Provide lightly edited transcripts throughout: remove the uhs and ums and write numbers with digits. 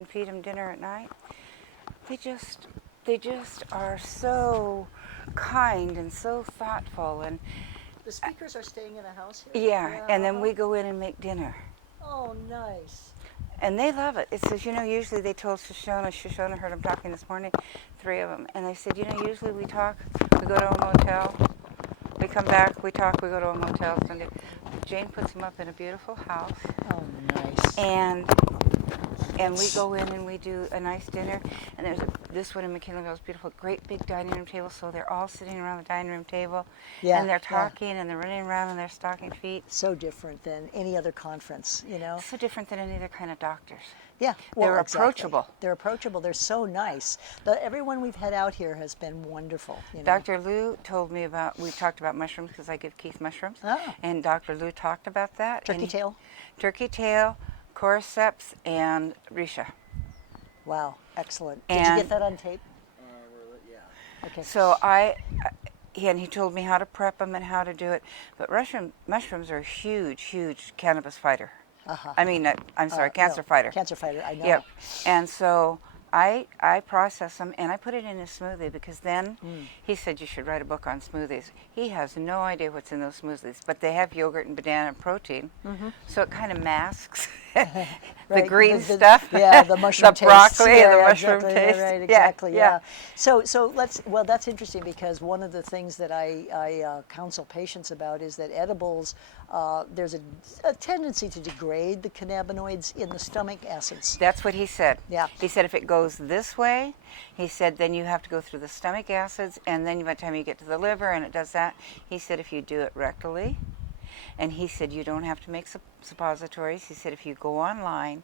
and feed them dinner at night. They just are so kind and so thoughtful, and The speakers are staying in a house here? yeah, and then we go in and make dinner. Oh, nice. And they love it. It says, usually they told Shoshona heard them talking this morning, three of them, and they said, usually we talk, we go to a motel, we come back, we talk, we go to a motel Sunday. Jane puts them up in a beautiful house, Oh, nice. and we go in and we do a nice dinner. And this one in McKinleyville is beautiful, great big dining room table. So they're all sitting around the dining room table, Yeah, and they're yeah. talking and they're running around in their stocking feet. So different than any other conference, you know? So different than any other kind of doctors. Yeah, well, They're exactly. approachable. They're approachable. They're so nice. Everyone we've had out here has been wonderful. You know? Dr. Lou told me we talked about mushrooms because I give Keith mushrooms. Oh. And Dr. Lou talked about that. Turkey tail? Turkey tail, cordyceps, and reishi. Wow, excellent. Did And you get that on tape? Yeah. Okay. So he told me how to prep them and how to do it. But mushrooms are a huge, huge cannabis fighter. Uh-huh. I mean, I'm sorry, cancer No, fighter. Cancer fighter, I know. Yep. And so I process them and I put it in a smoothie because then he said you should write a book on smoothies. He has no idea what's in those smoothies, but they have yogurt and banana and protein, so it kind of masks the Right, green stuff. Yeah, the mushroom the taste. broccoli Yeah, and the yeah, mushroom exactly, taste. Right, exactly. Yeah. So that's interesting because one of the things that I counsel patients about is that edibles, there's a tendency to degrade the cannabinoids in the stomach acids. That's what he said. Yeah. He said if it goes this way, he said then you have to go through the stomach acids, and then by the time you get to the liver and it does that, he said if you do it rectally, and he said you don't have to make suppositories. He said if you go online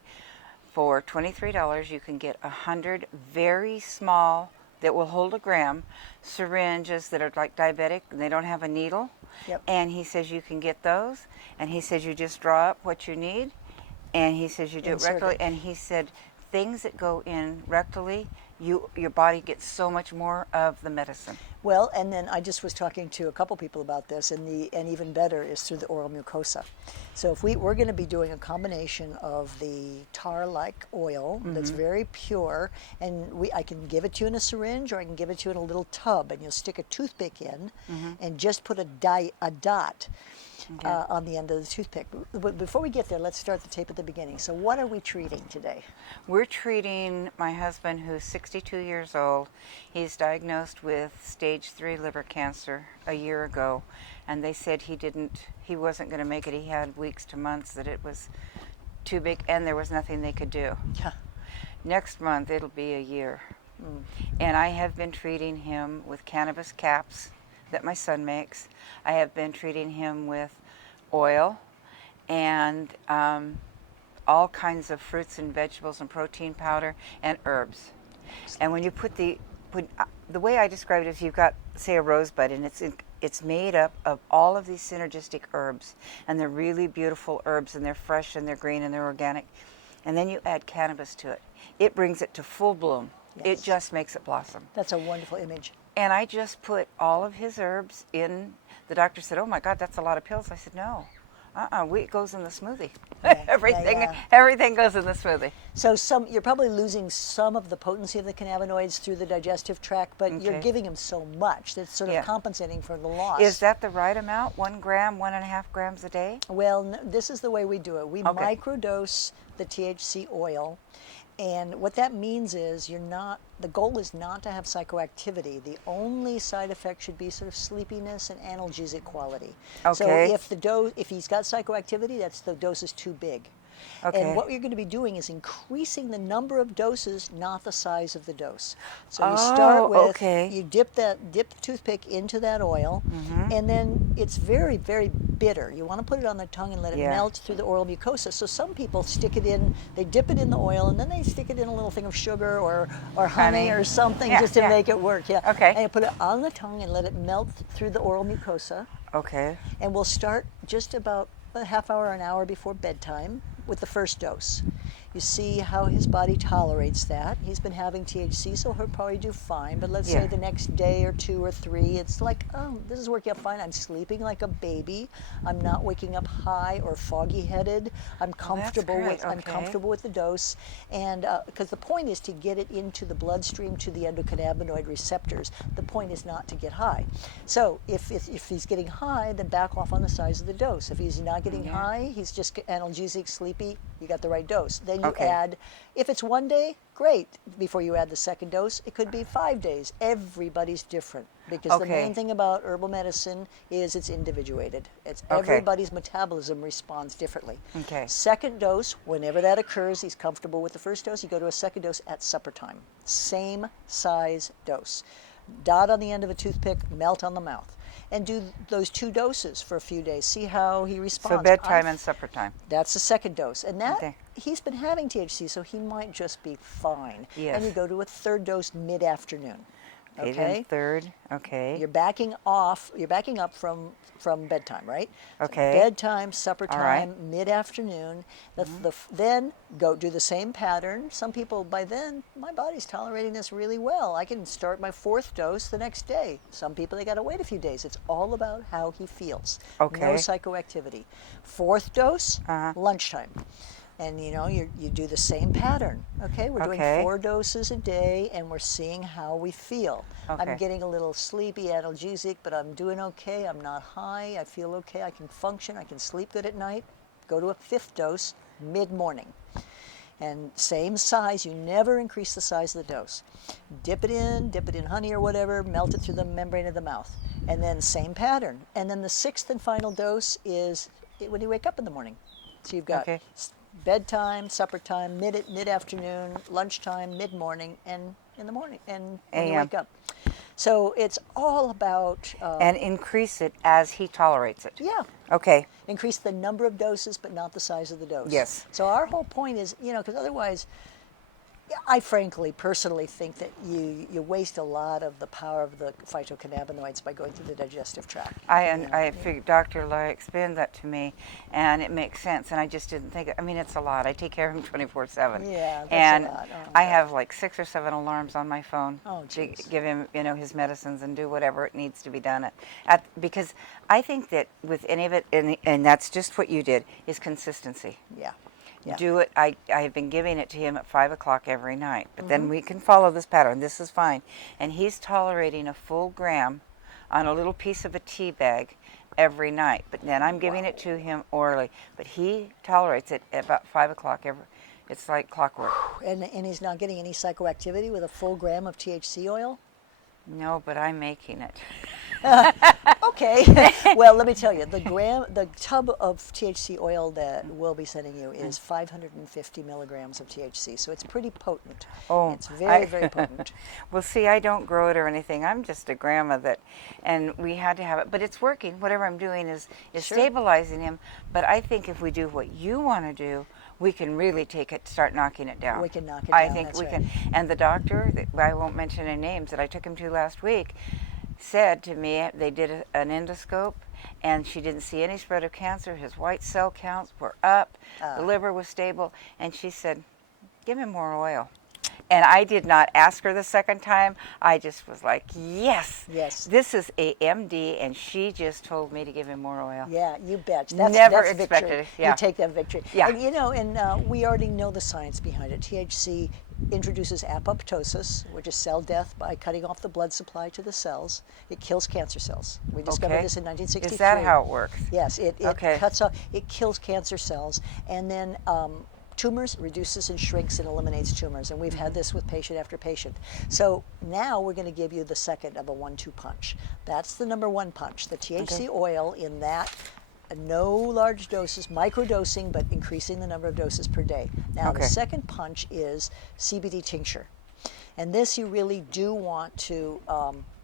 for $23, you can get 100 very small, that will hold a gram, syringes that are like diabetic, and they don't have a needle. Yep. And he says you can get those, and he says you just draw up what you need, and he says you do Insert it rectally, it. and he said things that go in rectally, your body gets so much more of the medicine. Well, and then I just was talking to a couple people about this, and even better is through the oral mucosa. So if we're going to be doing a combination of the tar-like oil that's very pure, and I can give it to you in a syringe, or I can give it to you in a little tub, and you'll stick a toothpick in, and just put a dot. On the end of the toothpick. But before we get there, let's start the tape at the beginning. So what are we treating today? We're treating my husband, who's 62 years old. He's diagnosed with stage 3 liver cancer a year ago, and they said he wasn't going to make it. He had weeks to months that it was too big, and there was nothing they could do. Yeah. Next month, it'll be a year. And I have been treating him with cannabis caps that my son makes. I have been treating him with oil and all kinds of fruits and vegetables and protein powder and herbs. And when you the way I describe it is you've got, say, a rosebud, and it's made up of all of these synergistic herbs, and they're really beautiful herbs, and they're fresh and they're green and they're organic. And then you add cannabis to it. It brings it to full bloom. Yes. It just makes it blossom. That's a wonderful image. And I just put all of his herbs in. The doctor said, "Oh my God, that's a lot of pills." I said, "No, it goes in the smoothie. Yeah, Everything goes in the smoothie." So you're probably losing some of the potency of the cannabinoids through the digestive tract, but you're Okay. giving him so much that's sort of Yeah. compensating for the loss. Is that the right amount? 1 gram, 1.5 grams a day? Well, this is the way we do it. We Okay. microdose the THC oil, and what that means is the goal is not to have psychoactivity. The only side effect should be sort of sleepiness and analgesic quality. So Okay. if he's got psychoactivity, the dose is too big. Okay. And what you're going to be doing is increasing the number of doses, not the size of the dose. So you Oh, start with, okay. you dip the toothpick into that oil, and then it's very, very bitter. You want to put it on the tongue and let it Yeah. melt through the oral mucosa. So some people stick it in, they dip it in the oil, and then they stick it in a little thing of sugar or honey or something Yeah, just to yeah. make it work. Yeah. Okay. And you put it on the tongue and let it melt through the oral mucosa. Okay. And we'll start just about a half hour, an hour before bedtime with the first dose. You see how his body tolerates that. He's been having THC, so he'll probably do fine. But let's say Yeah. the next day or 2 or 3, it's like, oh, this is working out fine. I'm sleeping like a baby. I'm not waking up high or foggy-headed. I'm comfortable great. with I'm Okay. comfortable with the dose, and because the point is to get it into the bloodstream to the endocannabinoid receptors. The point is not to get high. So if he's getting high, then back off on the size of the dose. If he's not getting high, he's just analgesic, sleepy, you got the right dose. Then you Okay. add, if it's 1 day, great. Before you add the second dose, it could be 5 days. Everybody's different because the Okay. main thing about herbal medicine is it's individuated. It's Okay. everybody's metabolism responds differently. Okay. Second dose, whenever that occurs, he's comfortable with the first dose, you go to a second dose at supper time. Same size dose. Dot on the end of a toothpick, melt on the mouth. And do those 2 doses for a few days. See how he responds. So bedtime and supper time. That's the second dose. And that, Okay. he's been having THC, so he might just be fine. Yes. And you go to a third dose mid-afternoon. Okay. Okay? Then third. Okay. You're backing up from bedtime, right? Okay. So bedtime, supper All right. time, mid-afternoon. Then go do the same pattern. Some people, by then, my body's tolerating this really well. I can start my 4th dose the next day. Some people, they got to wait a few days. It's all about how he feels. Okay. No psychoactivity. 4th dose, Uh-huh. lunchtime. And you do the same pattern. Okay, we're doing Okay. 4 doses a day, and we're seeing how we feel. Okay. I'm getting a little sleepy, analgesic, but I'm doing okay. I'm not high. I feel okay. I can function. I can sleep good at night. Go to a 5th dose mid-morning. And same size. You never increase the size of the dose. Dip it in honey or whatever, melt it through the membrane of the mouth. And then same pattern. And then the 6th and final dose is when you wake up in the morning. So you've got Okay. bedtime, supper time, mid-afternoon, lunchtime, mid-morning, and in the morning, and when you AM. wake up. So it's all about And increase it as he tolerates it. yeah, Okay. increase the number of doses, but not the size of the dose. Yes. So our whole point is, because otherwise, I frankly, personally think that you waste a lot of the power of the phytocannabinoids by going through the digestive tract. I figured Dr. Lai explained that to me, and it makes sense. And I just didn't think. I mean, it's a lot. I take care of him 24/7. Yeah, that's a and lot. Oh, I God. have like 6 or 7 alarms on my phone Oh, to geez. give him, his medicines and do whatever it needs to be done. Because I think that with any of it, and that's just what you did, is consistency. Yeah. Yeah. Do it. I have been giving it to him at 5 o'clock every night. But Mm-hmm. then we can follow this pattern. This is fine. And he's tolerating a full gram on a little piece of a tea bag every night. But then I'm giving it to him orally. But he tolerates it at about 5 o'clock every. It's like clockwork. And he's not getting any psychoactivity with a full gram of THC oil? No, but I'm making it. Okay. Well, let me tell you, the tub of THC oil that we'll be sending you is 550 milligrams of THC, so it's pretty potent. Oh, It's very, very potent. Well, see, I don't grow it or anything. I'm just a grandma and we had to have it. But it's working. Whatever I'm doing is Sure. stabilizing him. But I think if we do what you want to do, we can really start knocking it down. We can knock it I down, think that's we right. can. And the doctor, I won't mention any names, that I took him to last week, said to me they did an endoscope and she didn't see any spread of cancer. His white cell counts were up, the liver was stable, and she said, give him more oil. And I did not ask her the second time. I just was like, yes. Yes. This is a MD, and she just told me to give him more oil. Yeah, you bet. Never that's expected victory. it, yeah. You take that victory. Yeah. And we already know the science behind it. THC introduces apoptosis, which is cell death by cutting off the blood supply to the cells. It kills cancer cells. We discovered Okay. this in 1963. Is that how it works? Yes, it Okay. cuts off, it kills cancer cells, and then tumors, reduces and shrinks and eliminates tumors. And we've had this with patient after patient. So now we're going to give you the second of a 1-2 punch. That's the number 1 punch. The THC oil in that, no large doses, microdosing, but increasing the number of doses per day. Now Okay. the second punch is CBD tincture. And this you really do want to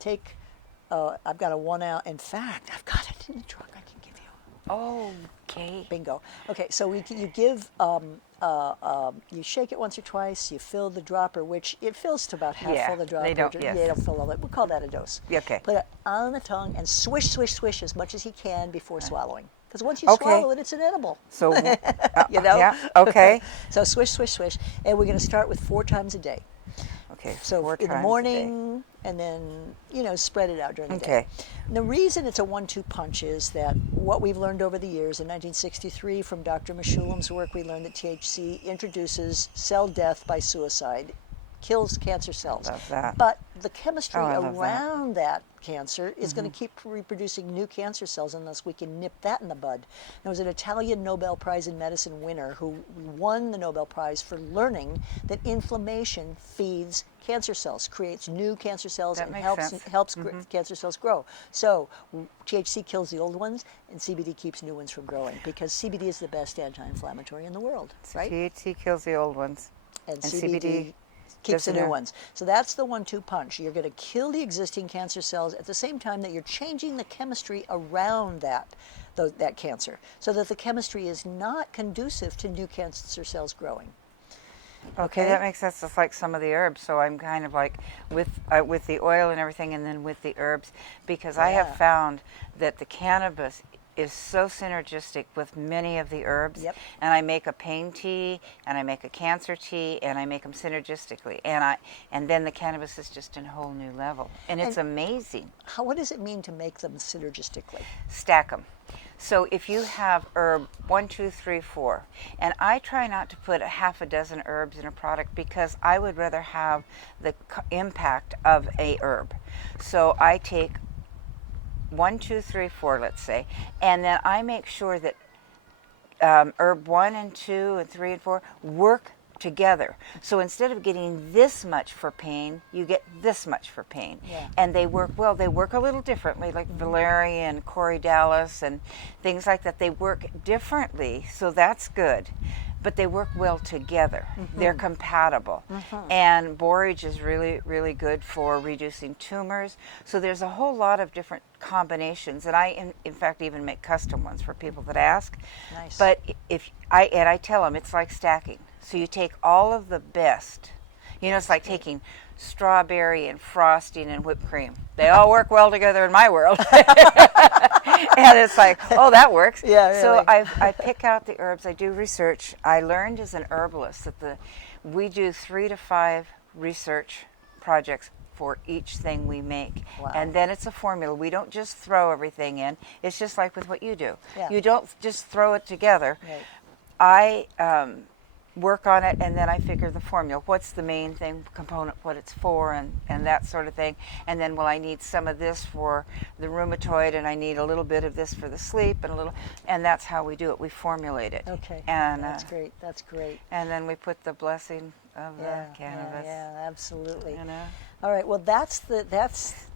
take. I've got a 1 ounce. In fact, I've got it in the trunk. I can give you. Okay. Bingo. Okay, so you give, you shake it once or twice, you fill the dropper, which it fills to about half Yeah, full the dropper. they don't- yes. They don't fill all it. We'll call that a dose. Okay. Put it on the tongue and swish, swish, swish as much as he can before swallowing. Because once you Okay. swallow it, it's an edible. So, You know? yeah, okay. So swish, swish, swish. And we're going to start with 4 times a day. Okay, So 4 in the times a day. morning, and then, spread it out during the day. Okay. And the reason it's a 1-2 punch is that what we've learned over the years, in 1963 from Dr. Meshulam's work, we learned that THC introduces cell death by suicide, kills cancer cells. Love that. But the chemistry Oh, I love that. around that cancer is going to keep reproducing new cancer cells unless we can nip that in the bud. There was an Italian Nobel Prize in Medicine winner who won the Nobel Prize for learning that inflammation feeds cancer cells, creates new cancer cells, That and makes helps sense. cancer cells grow. So THC kills the old ones, and CBD keeps new ones from growing, because CBD is the best anti-inflammatory in the world, right? THC kills the old ones. And And CBD CBD keeps the does the new new. ones. So that's the 1-2 punch. You're going to kill the existing cancer cells at the same time that you're changing the chemistry around that cancer, so that the chemistry is not conducive to new cancer cells growing. Okay, that makes sense. It's like some of the herbs. So I'm kind of like with the oil and everything, and then with the herbs, because I Yeah. have found that the cannabis is so synergistic with many of the herbs. Yep. And I make a pain tea, and I make a cancer tea, and I make them synergistically. And then the cannabis is just in a whole new level, and it's amazing. What does it mean to make them synergistically? Stack them. So if you have herb 1, 2, 3, 4, and I try not to put a half a dozen herbs in a product, because I would rather have the impact of a herb. So I take 1, 2, 3, 4, let's say, and then I make sure that herb 1 and 2 and 3 and 4 work together. So instead of getting this much for pain, you get this much for pain. Yeah. And they work well. They work a little differently, like valerian and corydalis and things like that. They work differently, so that's good. But they work well together. They're compatible. And borage is really, really good for reducing tumors. So there's a whole lot of different combinations, and I, in fact, even make custom ones for people that ask. Nice. But I tell them it's like stacking. So you take all of the best. It's like taking strawberry and frosting and whipped cream. They all work well together in my world. And it's like, oh, that works. Yeah, really. So I pick out the herbs. I do research. I learned as an herbalist that we do 3 to 5 research projects for each thing we make. Wow. And then it's a formula. We don't just throw everything in. It's just like with what you do. Yeah. You don't just throw it together. Right. I work on it, and then I figure the formula. What's the main thing, component, what it's for, and that sort of thing. And then, I need some of this for the rheumatoid, and I need a little bit of this for the sleep, and that's how we do it. We formulate it. Okay. And that's great. That's great. And then we put the blessing of the cannabis. Yeah, absolutely. You know? All right. Well, that's the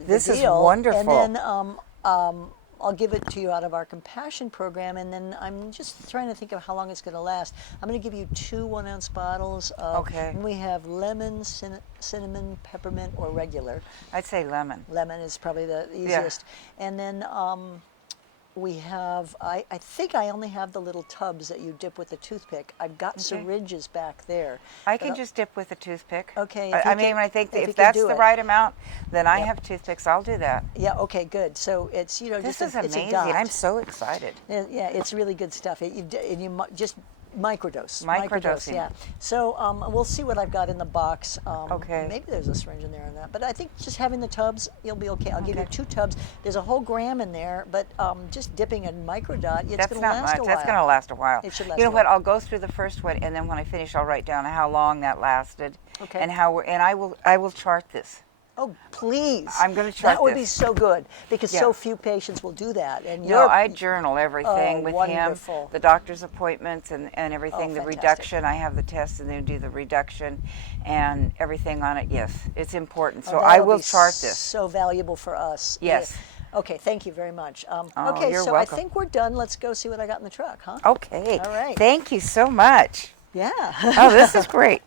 This is deal. wonderful. And then I'll give it to you out of our compassion program, and then I'm just trying to think of how long it's going to last. I'm going to give you 2 1-ounce bottles of. Okay. And we have lemon, cinnamon, peppermint, or regular. I'd say lemon. Lemon is probably the easiest. And then we have, I think I only have the little tubs that you dip with a toothpick. I've got syringes back there. I can just dip with a toothpick. Okay, if I you mean, can- I think that if you if can that's do the it. right amount, then I have toothpicks. I'll do that. Yeah, okay, good. So it's, This just is it's a amazing. dot. I'm so excited. Yeah, it's really good stuff. Just microdose. Microdosing. Yeah. So we'll see what I've got in the box. Okay. Maybe there's a syringe in there on that. But I think just having the tubs, you'll be okay. I'll give you 2 tubs. There's a whole gram in there, but just dipping a microdot, it's That's going to not last much. a while. That's going to last a while. It should last You know a what? while. I'll go through the first one, and then when I finish, I'll write down how long that lasted. Okay. And I will chart this. Oh, please. I'm gonna chart That would be this. so good, because Yeah. so few patients will do that. And No, I journal everything Oh, with wonderful. him, the doctor's appointments and everything, the fantastic. reduction. I have the test, and then do the reduction and everything on it. Yes, it's important. So Oh, I that'll will be chart this. So valuable for us. Yes. Yeah. Okay, thank you very much. Oh, Okay, you're so welcome. I think we're done. Let's go see what I got in the truck, huh? Okay. All right. Thank you so much. Yeah. Oh, this is great.